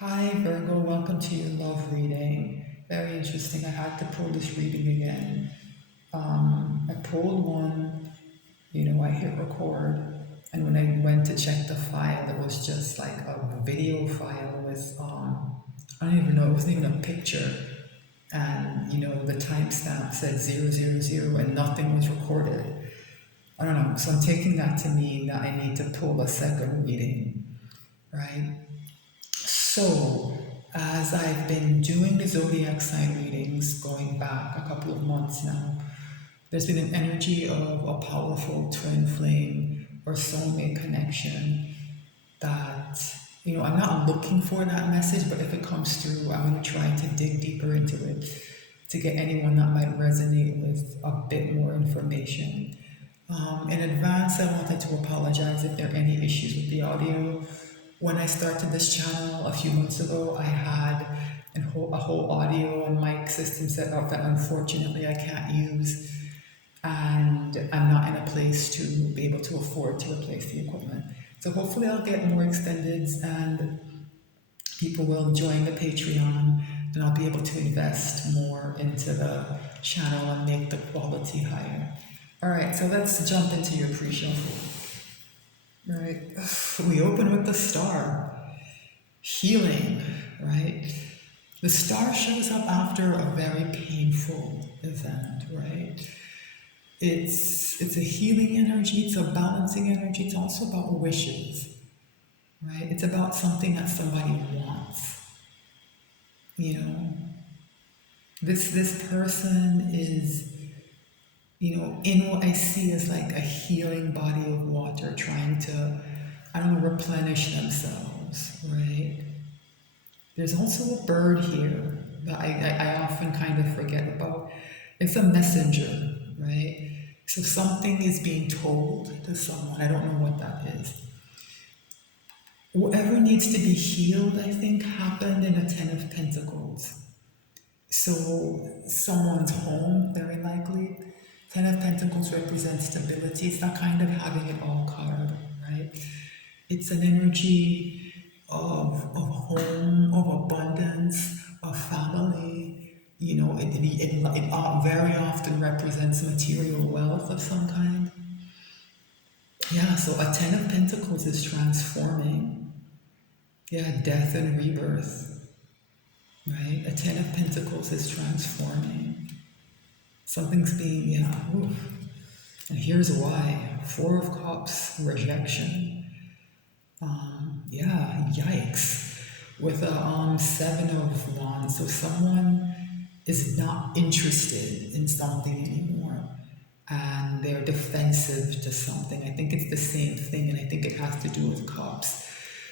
Hi Virgo, welcome to your love reading. Very interesting. I had to pull this reading again. I pulled one, I hit record, and when I went to check the file, it was just like a video file with, I don't even know, it wasn't even a picture. And, the timestamp said 000 and nothing was recorded. I don't know. So I'm taking that to mean that I need to pull a second reading, right? So, as I've been doing the zodiac sign readings going back a couple of months now, there's been an energy of a powerful twin flame or soulmate connection that, I'm not looking for that message, but if it comes through, I'm going to try to dig deeper into it to get anyone that might resonate with a bit more information. In advance, I wanted to apologize if there are any issues with the audio. When I started this channel a few months ago, I had a whole audio and mic system set up that unfortunately I can't use, and I'm not in a place to be able to afford to replace the equipment. So hopefully I'll get more extendeds and people will join the Patreon, and I'll be able to invest more into the channel and make the quality higher. All right, so let's jump into your pre-shuffle. Right. We open with the star. Healing, right? The star shows up after a very painful event, right? It's a healing energy, it's a balancing energy, it's also about wishes, right? It's about something that somebody wants. This person is, in what I see as like a healing body of water trying to, replenish themselves, right? There's also a bird here that I often kind of forget about. It's a messenger, right? So something is being told to someone. I don't know what that is. Whatever needs to be healed, I think, happened in a Ten of Pentacles. So someone's home, very likely. Ten of Pentacles represents stability. It's not kind of having it all covered, right? It's an energy of home, of abundance, of family. It very often represents material wealth of some kind. Yeah, so a Ten of Pentacles is transforming. Yeah, death and rebirth, right? A Ten of Pentacles is transforming. Something's being, oof. And here's why. Four of Cups, rejection. Yikes. With a Seven of Wands. So someone is not interested in something anymore. And they're defensive to something. I think it's the same thing, and I think it has to do with cups.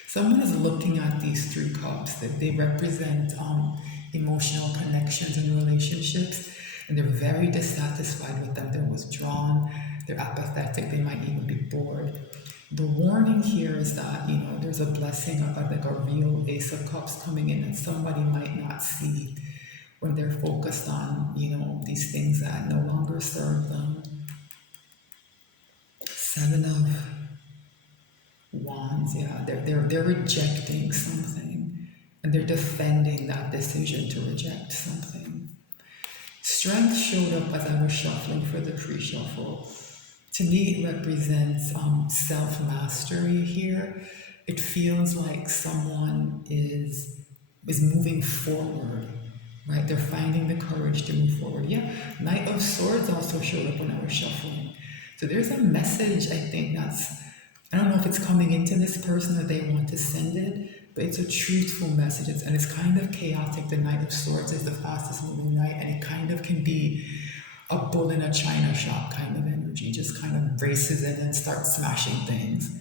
Someone is looking at these three cups, that they represent emotional connections and relationships, and they're very dissatisfied with them. They're withdrawn, they're apathetic, they might even be bored. The warning here is that, there's a blessing of like a real Ace of Cups coming in that somebody might not see when they're focused on, these things that no longer serve them. Seven of Wands, they're rejecting something, and they're defending that decision to reject something. Strength showed up as I was shuffling for the pre-shuffle. To me, it represents self-mastery here. It feels like someone is moving forward, right? They're finding the courage to move forward. Yeah, Knight of Swords also showed up when I was shuffling. So there's a message, I think, I don't know if it's coming into this person or they want to send it, but it's a truthful message. And it's kind of chaotic. The Knight of Swords is the fastest moving knight, and it kind of can be a bull in a china shop kind of energy, just kind of races in and starts smashing things.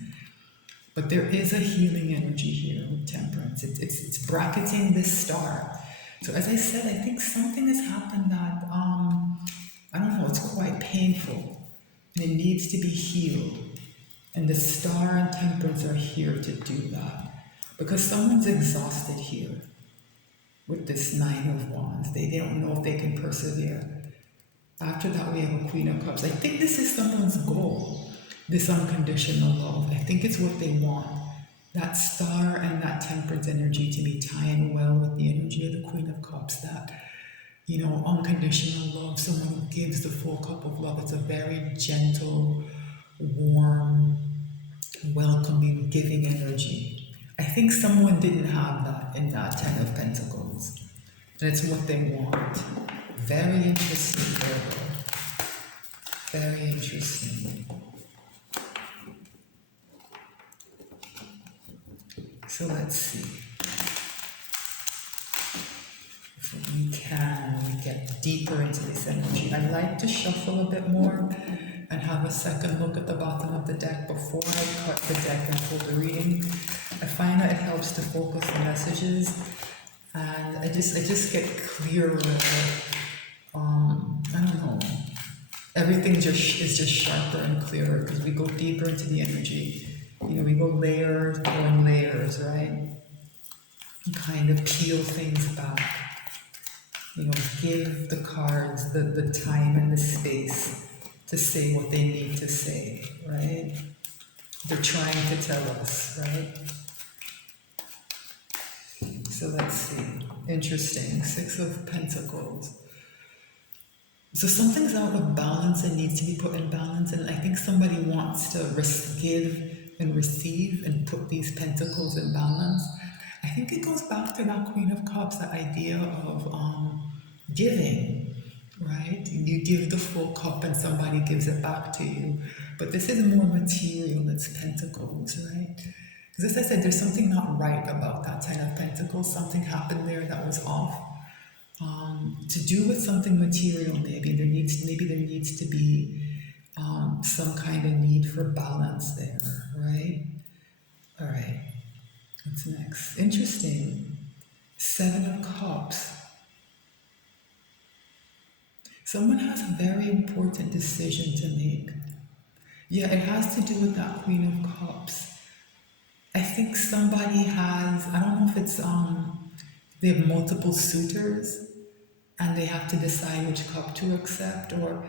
But there is a healing energy here with Temperance. It's bracketing this star. So as I said, I think something has happened that, I don't know, it's quite painful. And it needs to be healed. And the star and Temperance are here to do that. Because someone's exhausted here with this Nine of Wands. They don't know if they can persevere. After that, we have a Queen of Cups. I think this is someone's goal, this unconditional love. I think it's what they want. that star and that temperance energy to be tying well with the energy of the Queen of Cups, that, unconditional love, someone who gives the full cup of love. It's a very gentle, warm, welcoming, giving energy. I think someone didn't have that in that Ten of Pentacles. And it's what they want. Very interesting, Virgo. Very interesting. So let's see if we can get deeper into this energy. I'd like to shuffle a bit more and have a second look at the bottom of the deck before I cut the deck and pull the reading. I find that it helps to focus the messages, and I just get clearer. I don't know. Everything is just sharper and clearer because we go deeper into the energy. We go layers on layers, right? And kind of peel things back. Give the cards the time and the space to say what they need to say, right? They're trying to tell us, right? So let's see. Interesting. Six of Pentacles. So something's out of balance and needs to be put in balance, and I think somebody wants to give and receive and put these pentacles in balance. I think it goes back to that Queen of Cups, the idea of giving, right? You give the full cup and somebody gives it back to you. But this is more material, it's pentacles, right? Because as I said, there's something not right about that Ten of Pentacles. Something happened there that was off. To do with something material, maybe there needs to be some kind of need for balance there, right? All right, what's next? Interesting. Seven of Cups. Someone has a very important decision to make. Yeah, it has to do with that Queen of Cups. I think somebody has, I don't know if it's, they have multiple suitors and they have to decide which cup to accept, or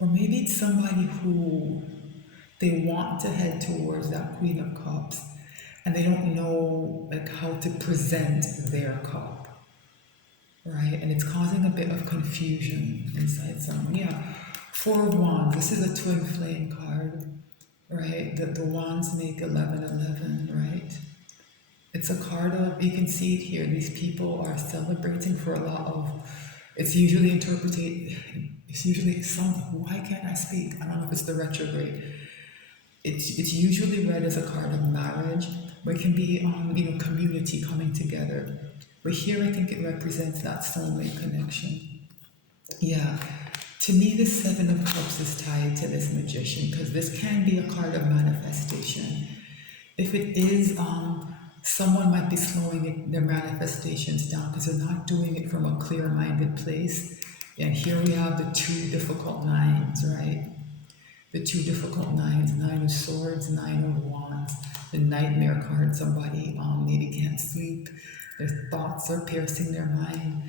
maybe it's somebody who they want to head towards that Queen of Cups and they don't know how to present their cup, right? And it's causing a bit of confusion inside someone. Yeah, Four of Wands. This is a twin flame card, right? The wands make 11-11, right? It's a card of, you can see it here, these people are celebrating for a lot of, it's usually why can't I speak? I don't know if it's the retrograde. It's usually read as a card of marriage, but it can be, community coming together. But here I think it represents that soulmate connection. Yeah. To me, the Seven of Cups is tied to this Magician, because this can be a card of manifestation. If it is, someone might be slowing their manifestations down because they're not doing it from a clear-minded place. And here we have the two difficult nines, right? The two difficult nines, Nine of Swords, Nine of Wands. The nightmare card, somebody maybe can't sleep. Their thoughts are piercing their mind.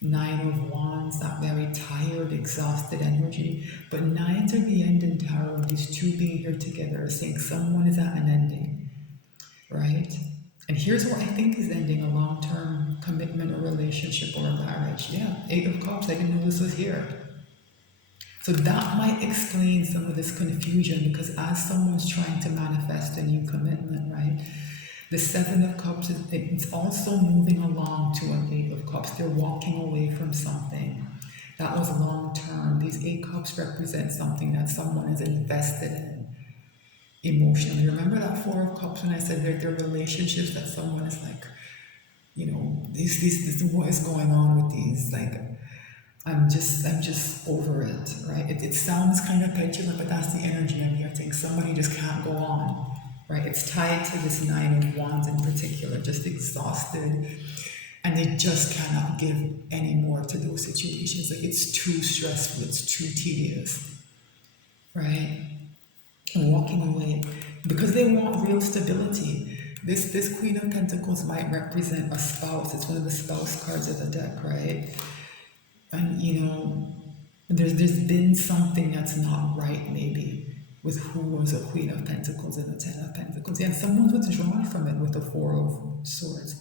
Nine of Wands, that very tired, exhausted energy. But nines are the end in tarot. These two being here together is saying someone is at an ending, right? And here's what I think is ending: a long-term commitment, a relationship, or a marriage. Yeah, Eight of Cups, I didn't know this was here. So that might explain some of this confusion, because as someone's trying to manifest a new commitment, right? The Seven of Cups, it's also moving along to an Eight of Cups. They're walking away from something that was long-term. These Eight Cups represent something that someone is invested in emotionally. Remember that Four of Cups when I said they're relationships that someone is like, this what is going on with these? Like, I'm just over it, right? It sounds kind of petulant, but that's the energy I'm getting. Somebody just can't go on, right? It's tied to this Nine of Wands in particular, just exhausted, and they just cannot give any more to those situations. Like, it's too stressful, it's too tedious, right? And walking away because they want real stability. This Queen of Pentacles might represent a spouse. It's one of the spouse cards of the deck, right? And there's been something that's not right, maybe, with who was a Queen of Pentacles and a Ten of Pentacles. Yeah, and someone's withdrawn from it with the Four of Swords.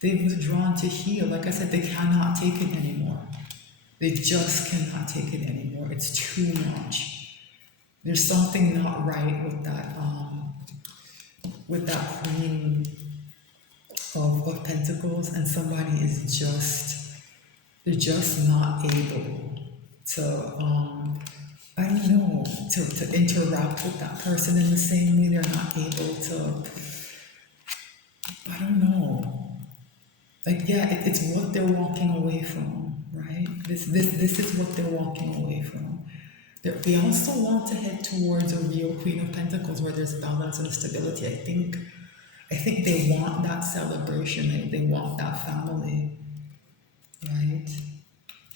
They've withdrawn to heal. Like I said, they cannot take it anymore. They just cannot take it anymore. It's too much. There's something not right with that Queen of Pentacles, and somebody is they're just not able to, I don't know, to interact with that person in the same way. They're not able to, I don't know. Like, yeah, it's what they're walking away from, right? This is what they're walking away from. They also want to head towards a real Queen of Pentacles where there's balance and stability. I think they want that celebration. They want that family, right?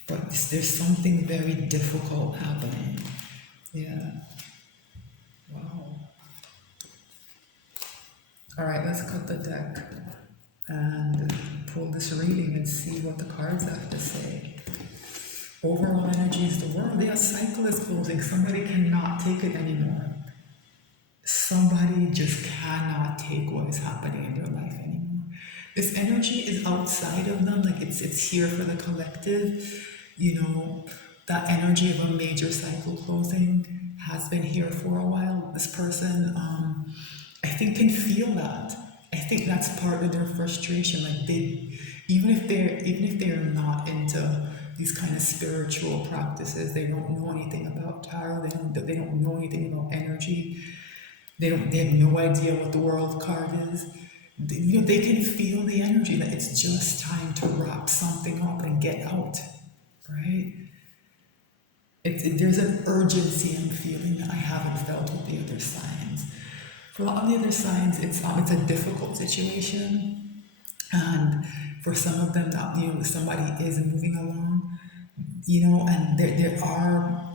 But there's something very difficult happening. Yeah. Wow. All right, let's cut the deck and pull this reading and see what the cards have to say. Overall energy is the world. The cycle is closing. Somebody cannot take it anymore. Somebody just cannot take what is happening in their life anymore. This energy is outside of them, like it's here for the collective. You know, that energy of a major cycle closing has been here for a while. This person, I think, can feel that. I think that's part of their frustration. Like even if they're not into these kind of spiritual practices, they don't know anything about tarot. They don't know anything about energy. They have no idea what the World card is. They can feel the energy that it's just time to wrap something up and get out, right? There's an urgency I'm feeling that I haven't felt with the other signs. For a lot of the other signs, it's a difficult situation, and for some of them, that somebody is moving along, and there are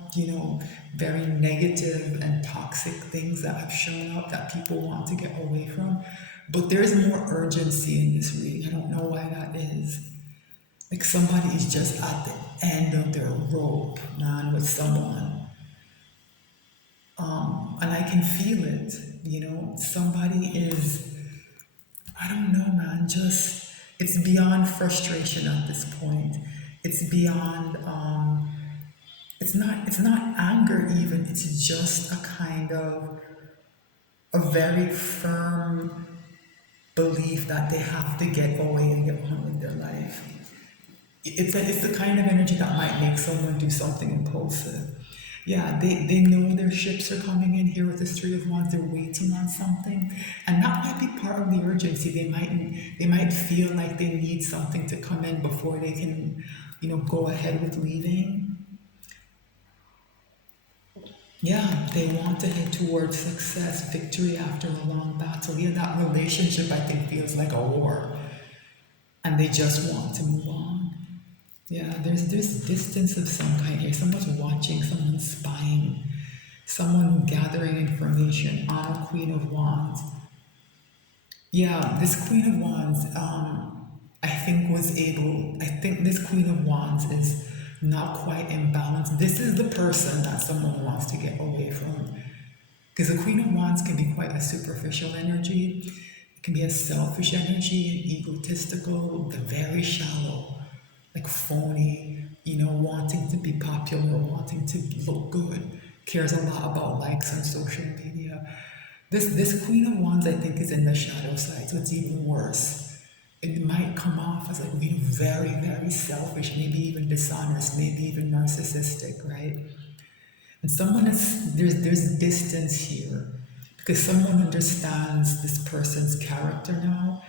very negative and toxic things that have shown up that people want to get away from. But there is more urgency in this reading. I don't know why that is. Like somebody is just at the end of their rope, man, with someone. And I can feel it, somebody is, I don't know, man, it's beyond frustration at this point. It's beyond, it's not anger even, it's just a kind of, a very firm belief that they have to get away and get on with their life. It's the kind of energy that might make someone do something impulsive. Yeah, they know their ships are coming in here with this Three of Wands. They're waiting on something, and that might be part of the urgency. They might feel like they need something to come in before they can, go ahead with leaving. Yeah, they want to head towards success, victory after a long battle. Yeah, that relationship, I think, feels like a war, and they just want to move on. Yeah, there's distance of some kind here. Someone's watching, someone's spying, someone gathering information on a Queen of Wands. Yeah, this Queen of Wands, I think this Queen of Wands is not quite in balance. This is the person that someone wants to get away from. Because the Queen of Wands can be quite a superficial energy. It can be a selfish energy, an egotistical, very shallow, like phony, wanting to be popular, wanting to look good, cares a lot about likes on social media. This Queen of Wands, I think, is in the shadow side, so it's even worse. It might come off as like being very, very selfish, maybe even dishonest, maybe even narcissistic, right? And there's distance here because someone understands this person's character now.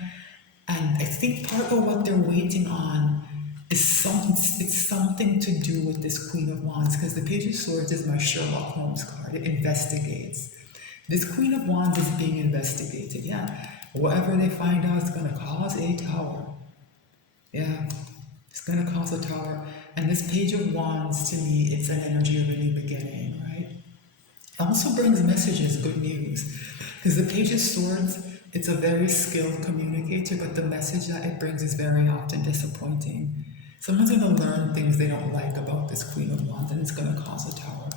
And I think part of what they're waiting on is something to do with this Queen of Wands, because the Page of Swords is my Sherlock Holmes card. It investigates. This Queen of Wands is being investigated, yeah. Whatever they find out is going to cause a tower. Yeah, it's going to cause a tower. And this Page of Wands, to me, it's an energy of a new beginning, right? It also brings messages, good news. Because the Page of Swords, it's a very skilled communicator, but the message that it brings is very often disappointing. Someone's going to learn things they don't like about this Queen of Wands, and it's going to cause a tower.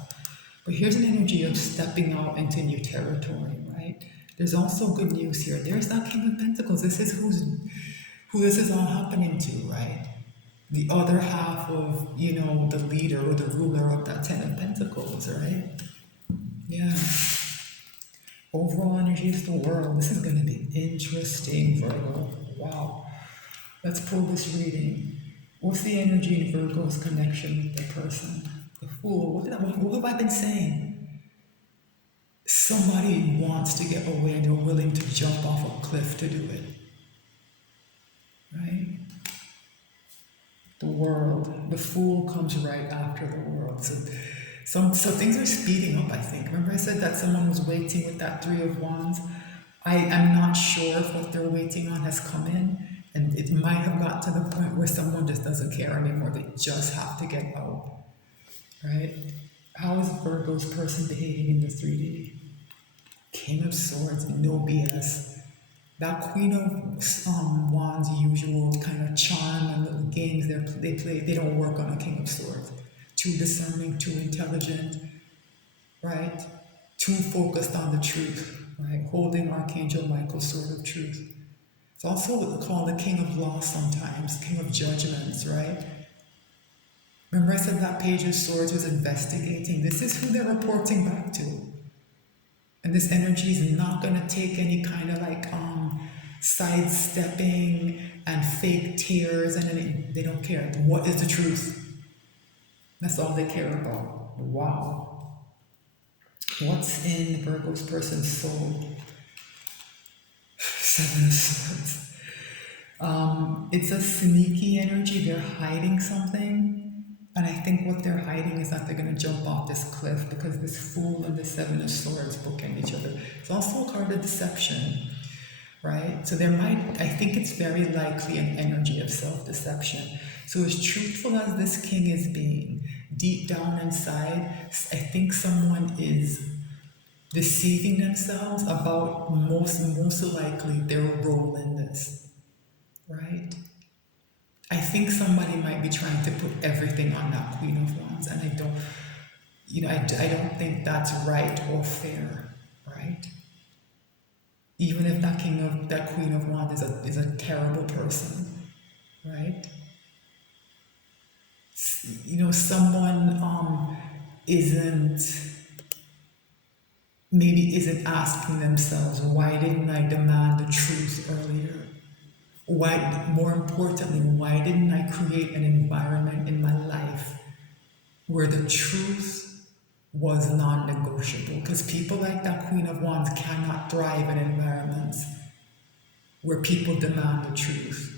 But here's an energy of stepping out into new territory, right? There's also good news here. There's that King of Pentacles. This is who this is all happening to, right? The other half of, the leader or the ruler of that Ten of Pentacles, right? Yeah. Overall energy of the world. This is going to be interesting, Virgo. Wow. Let's pull this reading. What's the energy in Virgo's connection with the person? The Fool. What have I been saying? Somebody wants to get away and they're willing to jump off a cliff to do it. Right? The World. The Fool comes right after the World. So things are speeding up, I think. Remember I said that someone was waiting with that Three of Wands? I'm not sure if what they're waiting on has come in, and it might have got to the point where someone just doesn't care anymore. They just have to get out, right? How is Virgo's person behaving in the 3D? King of Swords, no BS. That Queen of Wands' usual kind of charm and little games they play, they don't work on a King of Swords. Too discerning, too intelligent, right? Too focused on the truth, right? Holding Archangel Michael's sword of truth. It's also called the King of Law sometimes, King of Judgments, right? Remember I said that Page of Swords was investigating. This is who they're reporting back to. And this energy is not going to take any kind of sidestepping and fake tears and anything. They don't care. What is the truth? That's all they care about. Wow. What's in Virgo's person's soul? Seven of Swords. It's a sneaky energy. They're hiding something. And I think what they're hiding is that they're going to jump off this cliff because this Fool and the Seven of Swords bookend each other. It's also a card of deception, right? So I think it's very likely an energy of self-deception. So as truthful as this king is being, deep down inside, I think someone is deceiving themselves about most likely their role in this, right? I think somebody might be trying to put everything on that Queen of Wands, and I don't think that's right or fair, right? Even if that Queen of Wands is a terrible person, right? Someone isn't asking themselves, why didn't I demand the truth earlier? More importantly, why didn't I create an environment in my life where the truth was non-negotiable? Because people like that Queen of Wands cannot thrive in environments where people demand the truth.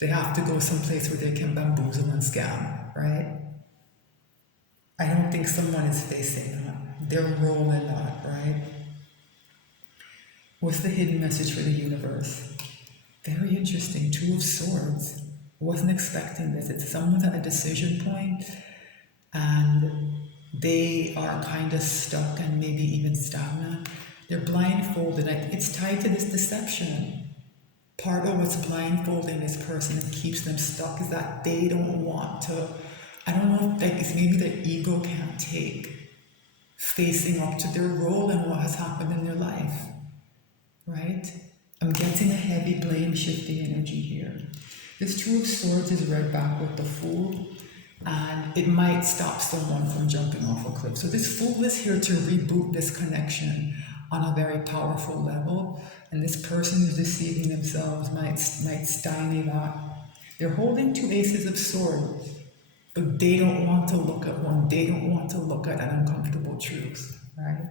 They have to go someplace where they can bamboozle and scam, right? I don't think someone is facing that. Their role in that, right? What's the hidden message for the universe? Very interesting. Two of Swords. Wasn't expecting this. It's someone's at a decision point and they are kind of stuck and maybe even stagnant. They're blindfolded. It's tied to this deception. Part of what's blindfolding this person and keeps them stuck is that they don't want to, I don't know, it's maybe their ego can't take facing up to their role and what has happened in their life, right? I'm getting a heavy blame shifting energy here. This Two of Swords is read back with the Fool, and it might stop someone from jumping off a cliff. So this Fool is here to reboot this connection on a very powerful level, and this person who's deceiving themselves might stymie that. They're holding two Aces of Swords, but they don't want to look at one. They don't want to look at an uncomfortable truth, right?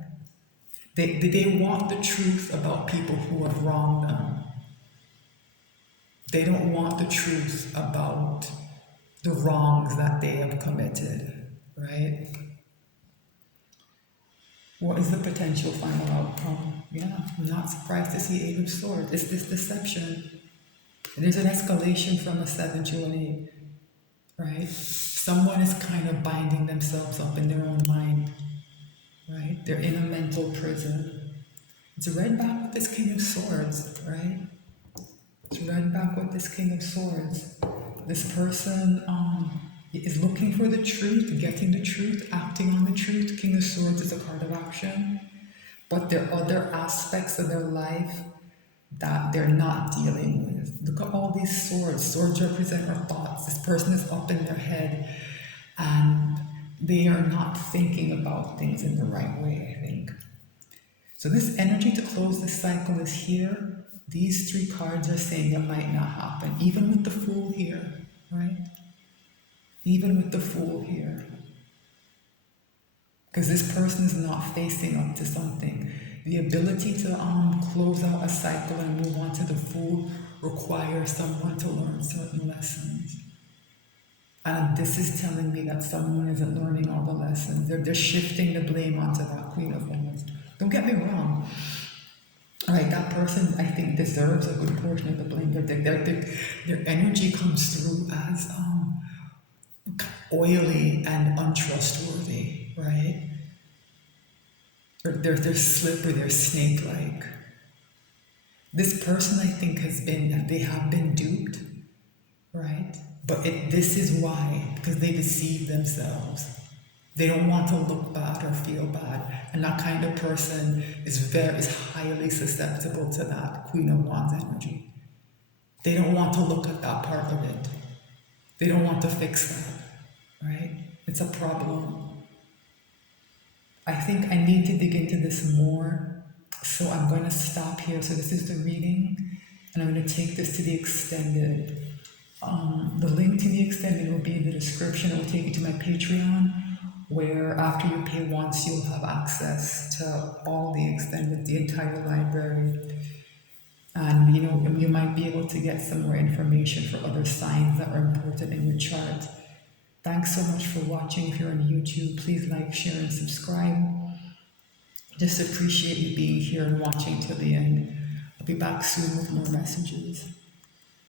They want the truth about people who have wronged them. They don't want the truth about the wrongs that they have committed, right? What is the potential final outcome? Yeah, I'm not surprised to see Eight of Swords. It's this deception. And there's an escalation from a 7 to an 8, right? Someone is kind of binding themselves up in their own mind, right? They're in a mental prison. It's read back with this King of Swords, right? It's read back with this King of Swords. This person is looking for the truth, getting the truth, acting on the truth. King of Swords is a card of action. But there are other aspects of their life that they're not dealing with. Look at all these swords. Swords represent our thoughts. This person is up in their head and they are not thinking about things in the right way, I think. So this energy to close this cycle is here. These three cards are saying it might not happen. Even with the Fool here, right? Even with the Fool here. Because this person is not facing up to something. The ability to close out a cycle and move on to the Fool requires someone to learn certain lessons. And this is telling me that someone isn't learning all the lessons. They're shifting the blame onto that Queen of Wands. Don't get me wrong. All right, that person, I think, deserves a good portion of the blame. Their energy comes through as oily and untrustworthy, right? They're slippery, they're snake-like. This person, I think, they have been duped, right? But this is why, because they deceive themselves. They don't want to look bad or feel bad. And that kind of person is highly susceptible to that Queen of Wands energy. They don't want to look at that part of it. They don't want to fix that, right? It's a problem. I think I need to dig into this more, so I'm going to stop here. So this is the reading, and I'm going to take this to the extended. The link to the extended will be in the description. It will take you to my Patreon, where after you pay once, you'll have access to all the extended, the entire library. And you might be able to get some more information for other signs that are important in your chart. Thanks so much for watching. If you're on YouTube, please like, share, and subscribe. Just appreciate you being here and watching till the end. I'll be back soon with more messages.